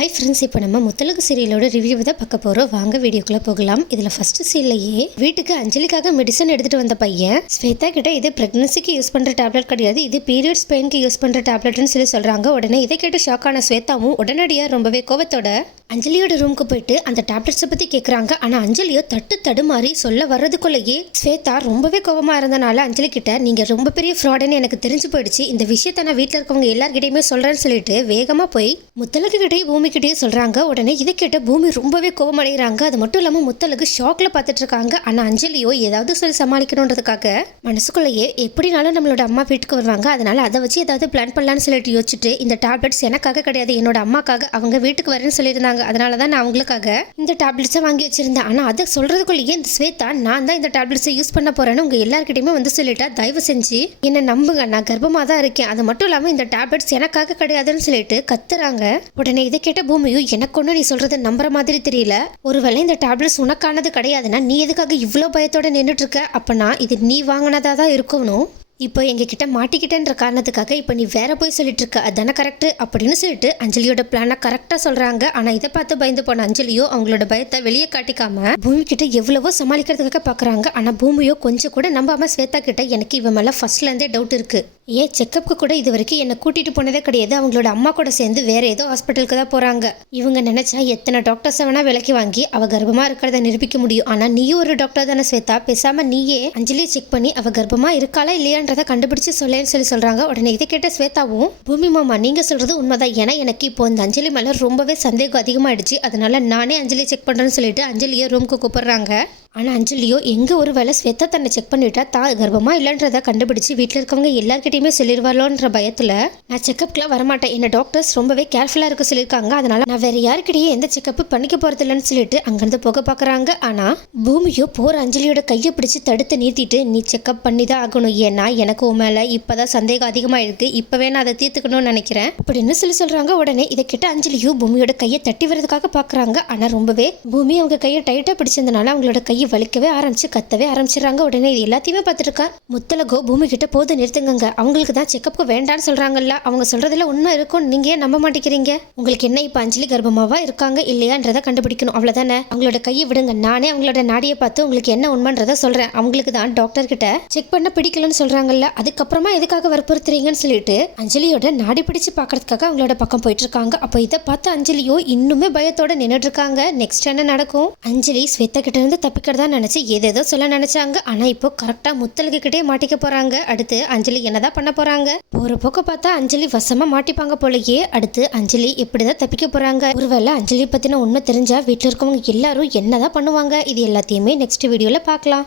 Hi friends இப்போ நம்ம முத்தலகு சீரியலோட ரிவ்யூவை தான் பார்க்க போகிறோம் வாங்க வீடியோக்குள்ளே போகலாம். இதில் ஃபஸ்ட்டு சீன்லையே வீட்டுக்கு அஞ்சலிக்காக மெடிசன் எடுத்துகிட்டு வந்த பையன் ஸ்வேதா கிட்ட இது ப்ரெக்னன்சிக்கு யூஸ் பண்ணுற டேப்லெட் கிடையாது. இது பீரியட்ஸ் பெயினுக்கு யூஸ் பண்ணுற டேப்லெட்னு சொல்லி சொல்கிறாங்க உடனே இதை கேட்டு ஷாக் ஆன ஸ்வேதாவும் உடனடியாக ரொம்பவே கோவத்தோட அஞ்சலியோட ரூமுக்கு போயிட்டு அந்த டேப்லெட்ஸை பற்றி கேட்குறாங்க ஆனால் அஞ்சலியோ தட்டு தடுமாறி சொல்ல வர்றதுக்குள்ளேயே ஸ்வேதா ரொம்பவே கோவமாக இருந்தனால அஞ்சலி கிட்ட நீங்கள் ரொம்ப பெரிய ஃப்ராடுன்னு எனக்கு தெரிஞ்சு போயிடுச்சு. இந்த விஷயத்தை நான் வீட்டில் இருக்கவங்க எல்லார்கிட்டையுமே சொல்கிறேன்னு சொல்லிட்டு வேகமாக போய் முத்தலகு கிட்டே பூமி கிட்டே சொல்கிறாங்க உடனே இதை கேட்ட பூமி ரொம்பவே கோவமடைகிறாங்க அது மட்டும் இல்லாமல் முத்தலுக்கு ஷாக்கில் பார்த்துட்டு இருக்காங்க ஆனால் அஞ்சலியோ ஏதாவது சொல்லி சமாளிக்கணுன்றதுக்காக. மனசுக்குள்ளேயே எப்படினாலும் நம்மளோட அம்மா வீட்டுக்கு வருவாங்க. அதனால அதை வச்சு ஏதாவது பிளான் பண்ணலான்னு சொல்லிட்டு யோசிச்சுட்டு இந்த டேப்லெட்ஸ் எனக்காக கிடையாது என்னோட அம்மாக்காக அவங்க வீட்டுக்கு வரேன்னு சொல்லியிருந்தாங்க. அதனால தான் நான் அவங்களுக்காக இந்த டேப்லெட்ஸை வாங்கி வச்சிருந்தேன். ஆனால் அதை சொல்றதுக்குள்ளேயே இந்த ஸ்வேதா நான் தான் இந்த டேப்லெட்ஸை யூஸ் பண்ண போறேன்னு உங்கள் எல்லாருக்கிட்டையுமே வந்து சொல்லிட்டா தயவு செஞ்சு என்னை நம்புங்க. நான் கர்ப்பமாக தான் இருக்கேன். அது மட்டும் இல்லாமல் இந்த டேப்லெட்ஸ் எனக்காக கிடையாதுன்னு சொல்லிட்டு கத்துறாங்க. உடனே இதை கேட்ட பூமியும் எனக்கு ஒன்றும் நீ சொல்றது நம்புற மாதிரி தெரியல. ஒருவேளை இந்த டேப்லெட்ஸ் உனக்கானது கிடையாதுன்னா நீ எதுக்காக இவ்வளோ பயத்தோட நின்றுட்டு இருக்க அப்பனா இது நீ வாங்கினதா தான் இருக்கணும். இப்போ எங்ககிட்ட மாட்டிக்கிட்டேன்ற காரணத்துக்காக இப்போ நீ வேற போய் சொல்லிட்டு இருக்க அதானே கரெக்ட் அப்படின்னு சொல்லிட்டு அஞ்சலியோட பிளானை கரெக்டாக சொல்கிறாங்க ஆனால் இதை பார்த்து பயந்து போன அஞ்சலியோ அவங்களோட பயத்தை வெளியே காட்டிக்காம பூமி கிட்ட எவ்வளவோ சமாளிக்கிறதுக்காக பார்க்குறாங்க ஆனால் பூமியோ கொஞ்சம் கூட நம்பாமல் ஸ்வேதா கிட்ட எனக்கு இவன் மேலே ஃபர்ஸ்ட்லேருந்தே டவுட் இருக்குது ஏன் செக்கப்புக்கு கூட இது வரைக்கும் என்னை கூட்டிட்டு போனதே கிடையாது. அவங்களோட அம்மா கூட சேர்ந்து வேற ஏதோ ஹாஸ்பிட்டலுக்கு தான் போறாங்க. இவங்க நினைச்சா எத்தனை டாக்டர்ஸை வேணா விலைக்கு வாங்கி அவ கர்ப்பமா இருக்கிறத நிரூபிக்க முடியும். ஆனா நீயும் ஒரு டாக்டர் தானே ஸ்வேதா. பேசாம நீயே அஞ்சலியை செக் பண்ணி அவ கர்ப்பமா இருக்காளா இல்லையான்றதை கண்டுபிடிச்சு சொல்லேன்னு சொல்லி சொல்றாங்க. உடனே இதை கேட்ட ஸ்வேதாவும் பூமி மாமா நீங்க சொல்றது உண்மைதான். ஏன்னா எனக்கு இப்போ இந்த அஞ்சலி மேல ரொம்பவே சந்தேகம் அதிகமாயிடுச்சு. அதனால நானே அஞ்சலியை செக் பண்றேன்னு சொல்லிட்டு அஞ்சலியை ரூமுக்கு கூப்பிடுறாங்க. ஆனால் அஞ்சலியோ எங்கே ஒரு வேளை ஸ்வேதா தன்னை செக் பண்ணிவிட்டா தா கர்ப்பமா இல்லைன்றதை கண்டுபிடிச்சு வீட்டில் இருக்கவங்க எல்லாருக்கிட்டையுமே சொல்லிடுவாளோன்ற பயத்தில் நான் செக்கப்க்குலாம் வரமாட்டேன். என்ன டாக்டர்ஸ் ரொம்பவே கேர்ஃபுல்லாக இருக்க சொல்லியிருக்காங்க அதனால் நான் வேறு யாருக்கிட்டேயே எந்த செக்கப்பு பண்ணிக்க போறது இல்லைன்னு சொல்லிட்டு அங்கேருந்து போக பார்க்குறாங்க ஆனால் பூமியோ போகிற அஞ்சலியோட கையை பிடிச்சி தடுத்து நிறுத்திட்டு நீ செக்கப் பண்ணி தான் ஆகணும். ஏன்னா எனக்கு உன் மேலே இப்போதான் சந்தேகம் அதிகமாக இருக்குது இப்போவே நான் அதை தீர்த்துக்கணும்னு நினைக்கிறேன். அப்படின்னு சொல்லி சொல்கிறாங்க உடனே இதை கிட்ட அஞ்சலியும் பூமியோட கையை தட்டி வரதுக்காக பார்க்குறாங்க ஆனால் ரொம்பவே பூமி அவங்க கையை டைட்டாக பிடிச்சதுனால அவங்களோட கையை வலிக்கவே ஆரம்பிச்சு கத்தவே ஆரம்பிச்சிடுறாங்க. உடனே இது எல்லாத்தையுமே பார்த்துருக்கா முத்தலகோ பூமி கிட்ட போது நிறுத்துங்க அவங்களுக்கு தான் செக்கப்புக்கு வேண்டான்னு சொல்றாங்கல்ல. அவங்க சொல்றதுல உண்மை இருக்கும். நீங்க ஏன் நம்ப மாட்டேங்கிறீங்க? உங்களுக்கு என்ன இப்போ அஞ்சலி கர்ப்பமாவா இருக்காங்க இல்லையான்றதை கண்டுபிடிக்கணும். அவ்வளவுதானே? அவங்களோட கையை விடுங்க. நானே அவங்களோட நாடியை பார்த்து உங்களுக்கு என்ன உண்மைன்றதை சொல்றேன். அவங்களுக்கு தான் டாக்டர் கிட்ட செக் பண்ண பிடிக்கலன்னு சொல்றாங்கல்ல. அதுக்கப்புறமா எதுக்காக வற்புறுத்துறீங்கன்னு சொல்லிட்டு அஞ்சலியோட நாடி பிடிச்சு பார்க்கறதுக்காக அவங்களோட பக்கம் போயிட்டு இருக்காங்க அப்போ இதை பார்த்து அஞ்சலியோ இன்னுமே பயத்தோட நின்றுட்டு இருக்காங்க நெக்ஸ்ட் என்ன நடக்கும்? அஞ்சலி ஸ்வேதா கிட்ட இருந்து தான் நினச்சி ஏதேதோ சொல்ல நினச்சாங்க. ஆனால் இப்போ கரெக்டாக முத்தலுக்கிட்டே மாட்டிக்க போகிறாங்க அடுத்து அஞ்சலி என்னதான் பண்ண போகிறாங்க ஒரு போக்க பார்த்தா அஞ்சலி வசமாக மாட்டிப்பாங்க போலயே அடுத்து அஞ்சலி எப்படிதான் தப்பிக்க போகிறாங்க ஒருவேளை அஞ்சலி பற்றின உண்மை தெரிஞ்சால் வீட்டில் இருக்கவங்க எல்லாரும் என்னதான் பண்ணுவாங்க? இது எல்லாத்தையுமே நெக்ஸ்ட் வீடியோவில் பார்க்கலாம்.